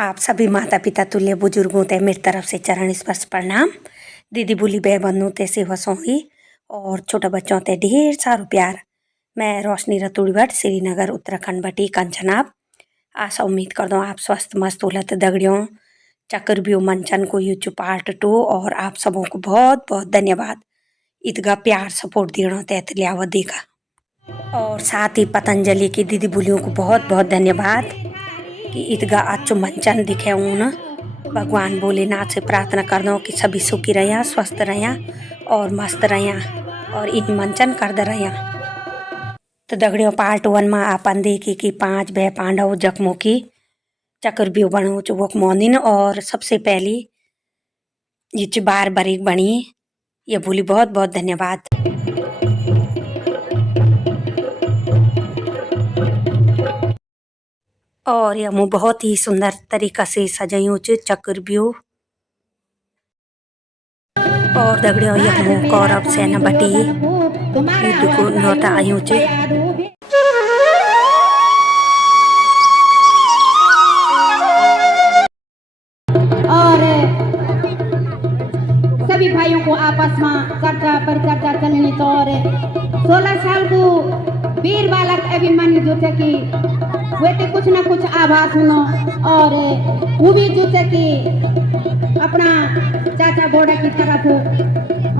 आप सभी माता पिता तुल्य बुजुर्गों ते मेरी तरफ से चरण स्पर्श प्रणाम। दीदी बुली बह बंधु ते सेवा सौही और छोटा बच्चों ते ढेर सारो प्यार। मैं रोशनी रतुड़ी भट्ट श्रीनगर उत्तराखंड बटी कंचनाब। आशा उम्मीद कर दो आप स्वस्थ मस्त होलत दगड़ियों। चक्रव्यूह मंचन को यू चु पार्ट 2 और आप सबों को बहुत बहुत धन्यवाद इतगा प्यार सपोर्ट देना ते लियावा देखा। और साथ ही पतंजलि की दीदी बुलियों को बहुत बहुत धन्यवाद कि इतगा अच्छो मंचन दिखे न। भगवान भोलेनाथ से प्रार्थना कर दो कि सभी सुखी रहिया स्वस्थ रहिया और मस्त रहिया और इन मंचन करते रहिया। तो दगड़ियों पार्ट 1 में आपन देखी कि 5 भय पांडव जख्मों की चक्रव्यूह बनो चुवक मोदिन और सबसे पहली ये बार बरीक बनी ये भूली बहुत बहुत धन्यवाद। और यह मुँह बहुत ही सुंदर तरीका से सजायूं चक्रव्यूह। और दगड़ियों यह मुँह कौरव सेना बटी युद्ध को नौता आयूं और सभी भाइयों को आपस में चर्चा परिचर्चा चलनी तो और 16 साल को वीर बालक अभिमन्यु जो थे कि वे ते कुछ ना कुछ आभास सुनो और वो भी जो थे कि अपना चाचा बोड़ा की तरफ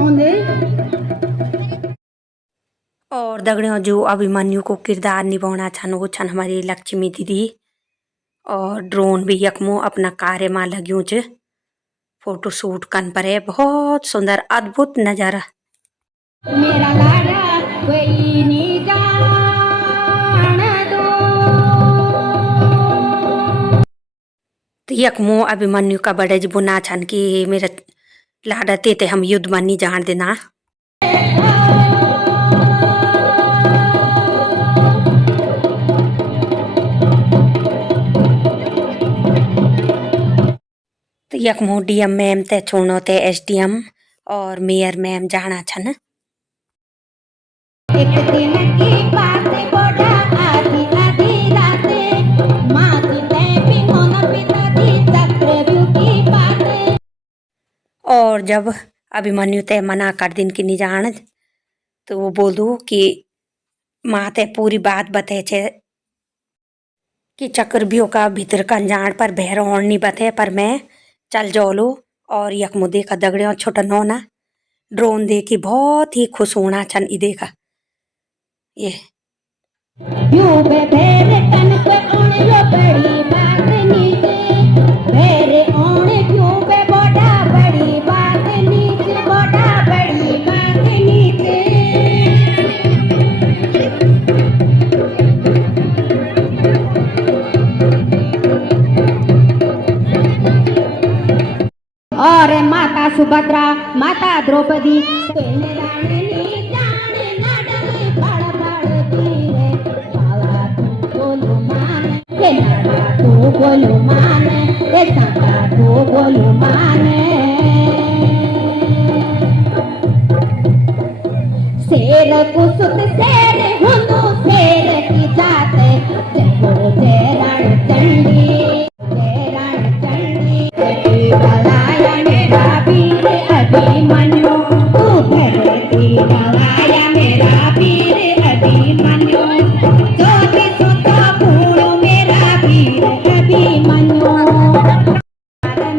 आंदे। और दगड़ियों जो अभिमन्यु को किरदार निभाना छन वो छन हमारी लक्ष्मी दीदी। और ड्रोन भी यकमो अपना कार्य में लग्यूं च फोटो शूट कन पर है बहुत सुंदर अद्भुत नजारा। मेरा लाडा कोई नहीं जान दो। तो यकमो अभिमन्यु का बड़े बुना छन कि मेरा लाडा ते हम युद्ध में नहीं जान देना। तो यकमो डीएम मैम ते छोड़ो ते एसडीएम और मेयर मैम जाना छन। एक दिन की बात गोड़ा आधी आधी रात माँ की तैपी होना पिता की चक्रव्यूह की बात। और जब अभिमन्यु ते मना कर दिन की नहीं जान तो वो बोल दो कि माँ ते पूरी बात बते छे कि चक्रव्यूह का भीतर का जान पर बहर और नहीं बते पर मैं चल जोलो। और यकमो देखा दगड़ियों छोटा नौना ड्रोन देखी बहुत ही खुश होना छन ई देखा ये यूं बेबेरे तन पे ओने यो बड़ी बात नीचे बेरे ओने क्यों बे बोड़ा बड़ी बात नीचे बोड़ा बड़ी बात नीचे। और माता सुभद्रा माता द्रौपदी तू बोलो माने तू बोलो माने शेर कुसुत शेर हुंदू शेर की जात जय रण चंडी बलाया मेरा वीर अभिमन्यु तू धरती बलाया मेरा वीर अभिमन्यु जो भी सुता भूलो मेरा वीर अभिमन्यु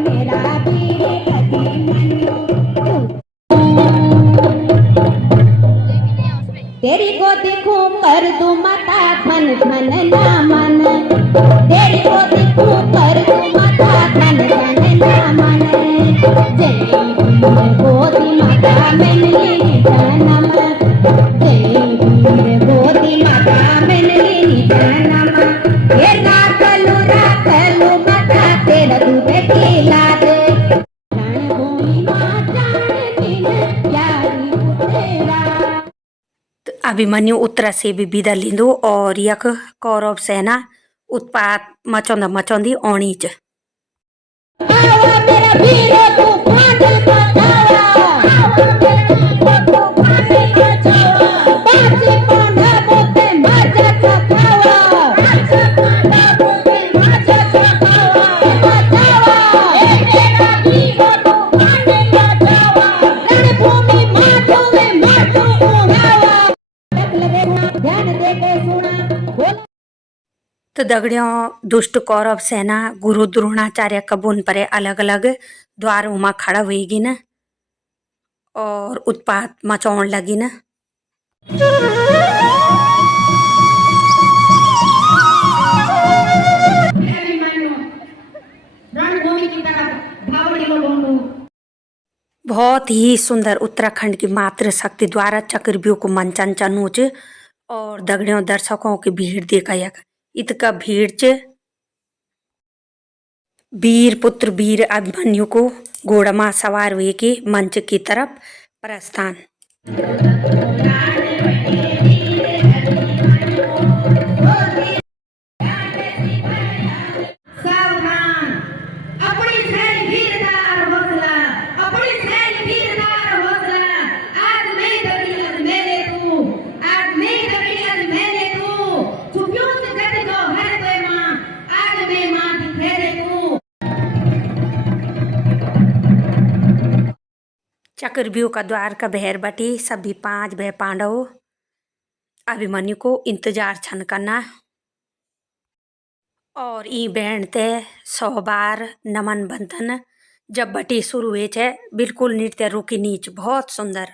मेरा वीर अभिमन्यु। तेरी को देखूं कर दूं माता धन धन ना मन तेरी को देखूं कर दूं माता धन धन ना मन जय वीर गोदी माता मैंने जन्म जय वीर गोदी माता मैंने जन्म ये राकलू माता तेरा दूध खिलाद जान भूमि माँ जान बिन प्यारी तेरा। अभिमन्यु उत्तरा से भी विदा लिंदो और यक कौरव सेना उत्पात मचौंदा मचौंदी ओणी च आवा मेरा वीर तू फाटल पतावा पांच पांडा बोते मजा सखावा तो दगड़ियों दुष्ट कौरव सेना गुरु द्रोणाचार्य कबून परे अलग अलग द्वारों में खड़ा हुएगी न और उत्पात मचाउण लगी न। बहुत ही सुंदर उत्तराखंड की मातृशक्ति द्वारा चक्रव्यूह को मंचन चनूच और दगड़ियों दर्शकों की भीड़ देखा यक इतका भीड़ च वीर पुत्र वीर अभिमन्यु को घोड़ा में सवार हुए के मंच की तरफ प्रस्थान। चक्रव्यूह का द्वार का बहर बटी सभी 5 भय पांडव अभिमन्यु को इंतजार छन करना और ई बहन ते 100 बार नमन बंधन जब बटी शुरू हुए छे बिल्कुल नृत्य रुकी नीच बहुत सुंदर।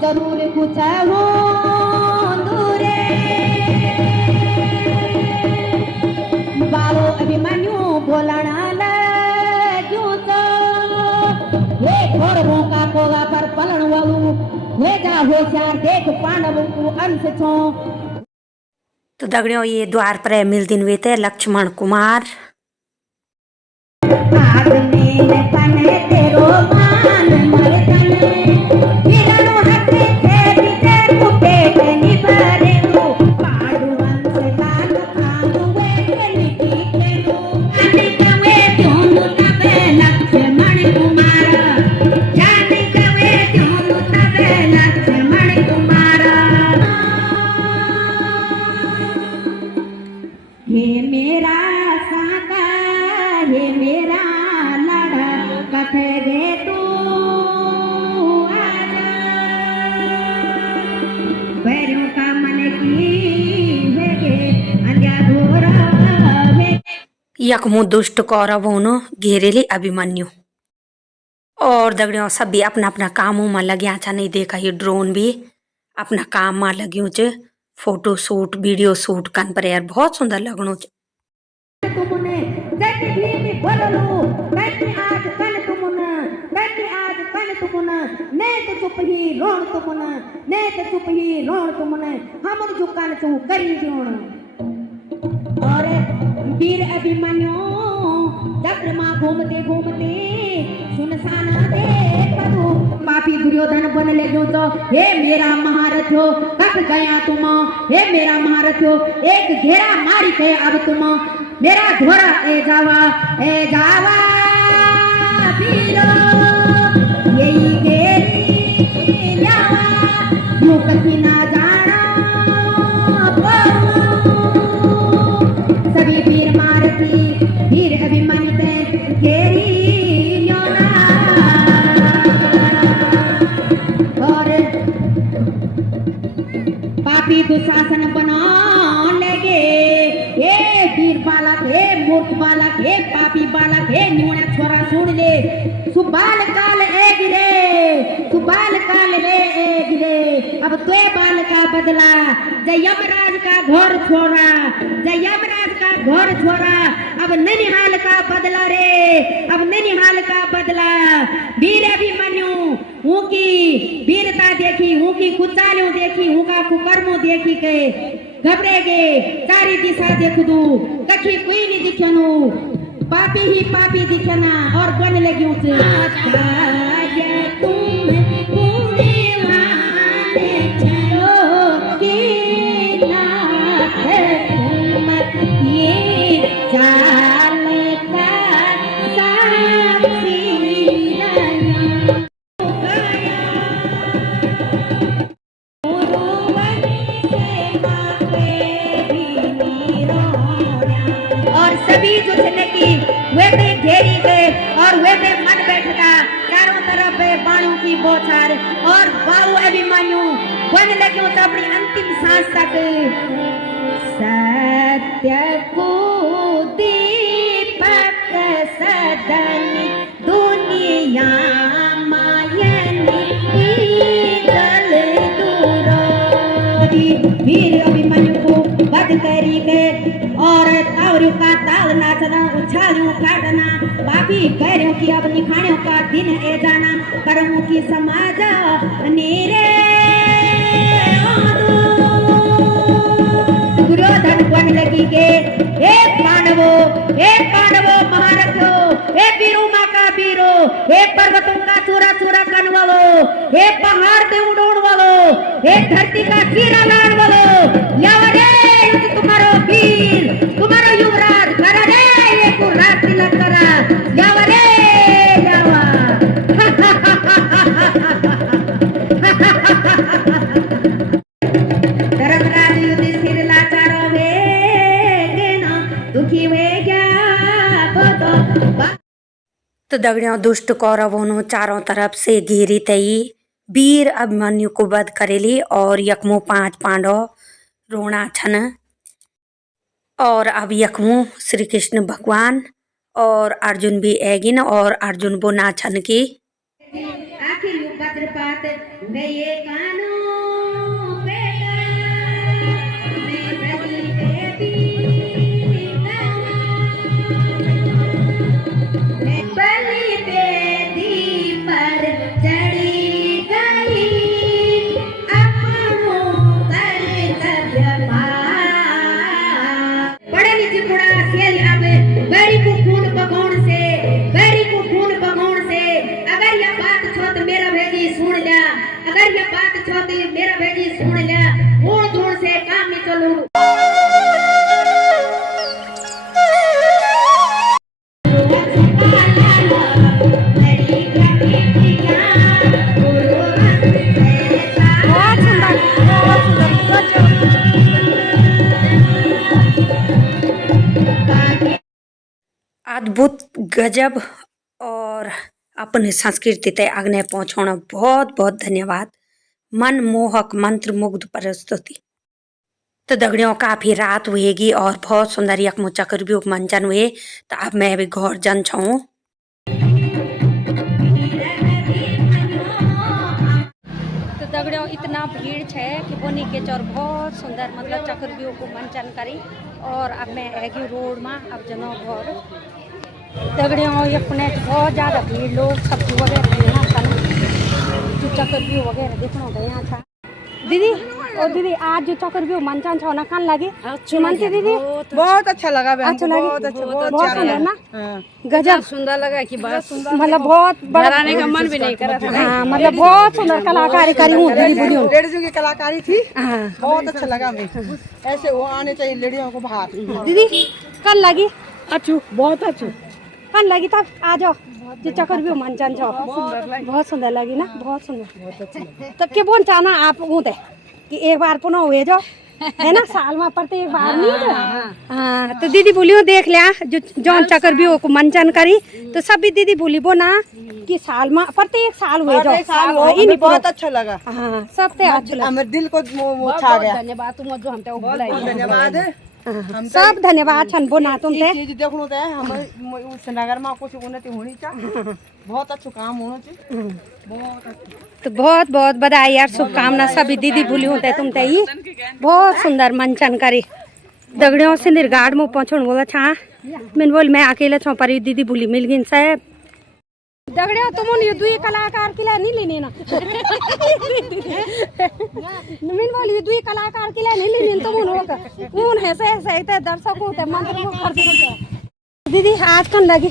जरूर कुछ हो दूरे बालो अभिमन्यु बोलना लग्यूं तो वे घोड़ों का कोगा पर पलन वालू वे जा होशियार देख पांडवों को अंश छो। तो दगड़ियों ये द्वार पर मिल दिन वे थे लक्ष्मण कुमार तेरो मान मरतन यकमु दुष्ट कौरव घेरेली अभिमन्यु और दगड़ियों सभी अपना अपना कामों में लग्या छा। नहीं देखा ये ड्रोन भी अपना काम में लग्यो च फोटो शूट वीडियो शूट कन पर यार बहुत सुंदर लगनो च। और वीर अभिमन्यु चक्रमा घूमते घूमते सुनसान देखो पापी दुर्योधन बन ले जो तो हे मेरा महारथ हो कब गया तुम हे मेरा महारथ हो एक घेरा मारी के अब तुम मेरा घोड़ा ए जावा वीरो यही घेरी जावा यूं कभी ना जाना सभी वीर मारती वीर अभिमन्यु ते घेरी योना और पापी दुशासन बना लगे हे वीर बालक हे मूर्ख बालक हे पापी बालक हे न्यूना छोरा सुन ले सुबाल काल ए गिरे अब तो बाल का बदला जय यमराज का घर छोड़ा जय यमराज का घर छोड़ा अब ननिहाल का बदला रे अब ननिहाल का बदला वीर अभिमन्यु ऊकी वीरता देखी ऊकी कुचालियों देखी ऊका कुकर्मों देखी के घबरे गे सारी दिशा देख दू कखी कोई नहीं दिखनु पापी ही पापी दिखना और गाने लगी उसे तुम पूरे माने चलो के नाथ तुम ये चाल का साक्षी रहना और सभी जो जिंदगी वे पे घेरी गए और वे पे मन बैठता चारों तरफ बाणों की बौछार और बाहु अभिमन्यु बन लगे तो अपनी अंतिम सांस तक सत्य को दीपक सदन दुनिया मायनी जल दूर वीर अभिमन्यु को वध करी गए और तावरियों का ताल नाचना उछालियों काटना बाकी पैरों की अब निखाणियों का दिन ए जाना कर्मों की समाज नीरे दुर्योधन बन लगी के एक पांडवों महारथो हे वीरों माँ का वीरो हे पर्वतों का चूरा चूरा करने वालो हे पहाड़ पे उड़ोड़ वालो हे धरती का चीरा लाड़ वालो यावरे तुम्हारो वीर तुम्हारो युवराज करा रे ये को रात तिलक करा यावरे यावा धर्मराज युधिष्ठिर लाचारो वे गेना दुखी वे गया तो दगड़ियों दुष्ट कौरवों ने चारों तरफ से घेरी तई वीर अभिमन्यु को वध करेली और यकमो 5 पांडव रोना छन और अब यकमो श्री कृष्ण भगवान और अर्जुन भी एगिन और अर्जुन वो ना छन की आखिर यू वज्रपात में ये कानो बेटा मैं बदली देवी मैं बलि बेदी पर चढ़ी गई अपनो कर्तव्य बड़े नीचे थोड़ा सेल अब बैरी को खून बगौण से अगर यह बात छो तो मेरा भेजी सुन लिया अगर यह बात छो तो मेरा भेजी सुन लिया कौन कौन से काम में चलूं अद्भुत गजब और अपने संस्कृति तय आग्ने पहुंचाना बहुत बहुत धन्यवाद मनमोहक मंत्र मुग्ध प्रस्तुति। तो दगड़ियों काफी रात हुएगी और बहुत सुंदर यकमो चक्रव्यूह मंचन हुए तो अब मैं भी घर जन छूँ। तो दगड़ियों इतना भीड़ है कि बोनी के चौर बहुत सुंदर मतलब चक्रव्यूह को मंचन करी और अब मैं एगी रोड में अब जनो घर दगड़ियों अपने बहुत ज़्यादा भीड़ लोग सब्जी वगैरह यहाँ था जो चक्रव्यूह वगैरह देखना होगा यहाँ था दीदी और दीदी आज जो चक्रव्यूह मंचन छो ना कान लगे सुमंती दीदी बहुत अच्छा लगा अच्छा लगे बहुत सुंदर ना गजब सुंदर लगा कि बस मतलब बहुत बड़ा का मन भी नहीं कर रहा था हाँ मतलब बहुत सुंदर कलाकारी करी हूँ दीदी बोली हूँ लेडीजों की कलाकारी थी हाँ बहुत अच्छा लगा हमें ऐसे वो आने चाहिए लेडियों को बाहर दीदी कल लगी अच्छू बहुत अच्छू कल लगी तब आ जाओ जो चक्रव्यूह मंचन छो बहुत सुंदर लगी ना बहुत सुंदर तो के बोल चाहना आप ऊँते कि एक बार पुनः हुए जो है ना साल में पड़ते एक बार नहीं तो हाँ तो दीदी बोलियो देख लिया जो जौन चक्रव्यूह को मंचन करी तो सभी दीदी बोली बो ना कि साल में प्रत्येक साल हुए जो बहुत अच्छा लगा हाँ सब ते अच्छा लगा हमारे दिल को छा गया धन्यवाद तुम जो हम धन्यवाद सब धन्यवाद छन बोना तुम ते चीज देखनो ते हम उस नगर में कुछ उन्नति होनी चाहिए बहुत अच्छा काम होना चाहिए बहुत अच्छा तो बहुत बहुत बधाई यार शुभकामना सभी दीदी भूली होते तुम ते ही बहुत सुंदर मंचन करी दगड़ियों से निर्गाड़ में पहुंचो बोला छा मैंने बोल मैं अकेले छो पर दीदी भूली मिल गई साहब दगड़ियों तुम ये दुई कलाकार के लिए नहीं लेने ना मैंने बोल ये दुई कलाकार के लिए नहीं लेने तुम उन है से दर्शकों ते मंत्र को कर दीदी आज कन लगी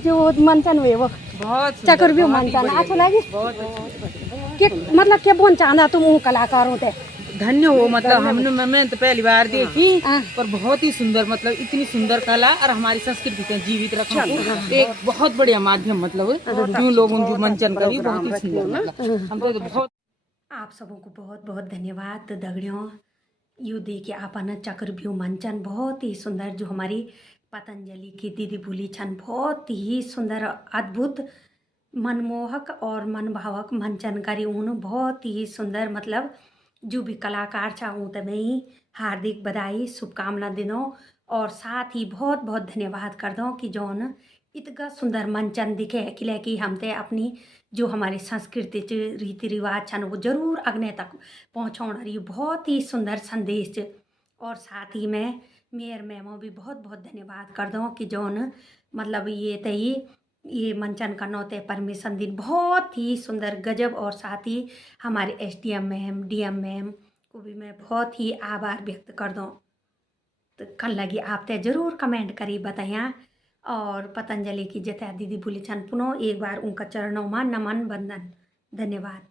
जो मंचन हुए वो बहुत चक्रव्यूह मंचन अच्छो लगी के मतलब के बोन चाहना तुम वो कलाकारों ते धन्य हो, मतलब हमने मैं तो पहली बार देखी, हाँ। पर बहुत ही सुंदर, मतलब इतनी सुंदर कला और हमारी संस्कृति को जीवित रखना एक बहुत बढ़िया माध्यम, मतलब जो लोग उनको मंचन करी बहुत ही सुंदर, मतलब हम तो बहुत। आप सबों को बहुत बहुत धन्यवाद दगड़ियों। यू देखिए आपन चक्रव्यूह मंचन बहुत ही सुंदर जो हमारी पतंजलि की दीदी बोली छन बहुत ही सुंदर अद्भुत मनमोहक और मनभावक मंचन करी उन बहुत ही सुंदर, मतलब जो भी कलाकार छा ऊँ ते मैं ही हार्दिक बधाई शुभकामना दिनों और साथ ही बहुत बहुत धन्यवाद कर दो कि जौन इतना सुंदर मंचन दिखे किले कि हम ते अपनी जो हमारी संस्कृति च रीति रिवाज छन वो जरूर अगने तक पहुँचाउण रही बहुत ही सुंदर संदेश च। और साथ ही मैं मेयर मैमो भी बहुत बहुत धन्यवाद कर दो कि जौन मतलब ये तई ये मंचन करनो ते परमिशन दिन बहुत ही सुंदर गजब। और साथ ही हमारे SDM मैम DM मैम को भी मैं बहुत ही आभार व्यक्त कर दूँ। तो कल लगी आप ते जरूर कमेंट करी बताया और पतंजलि की जता दीदी बोली छन पुनः एक बार उनका चरणों में नमन बंदन धन्यवाद।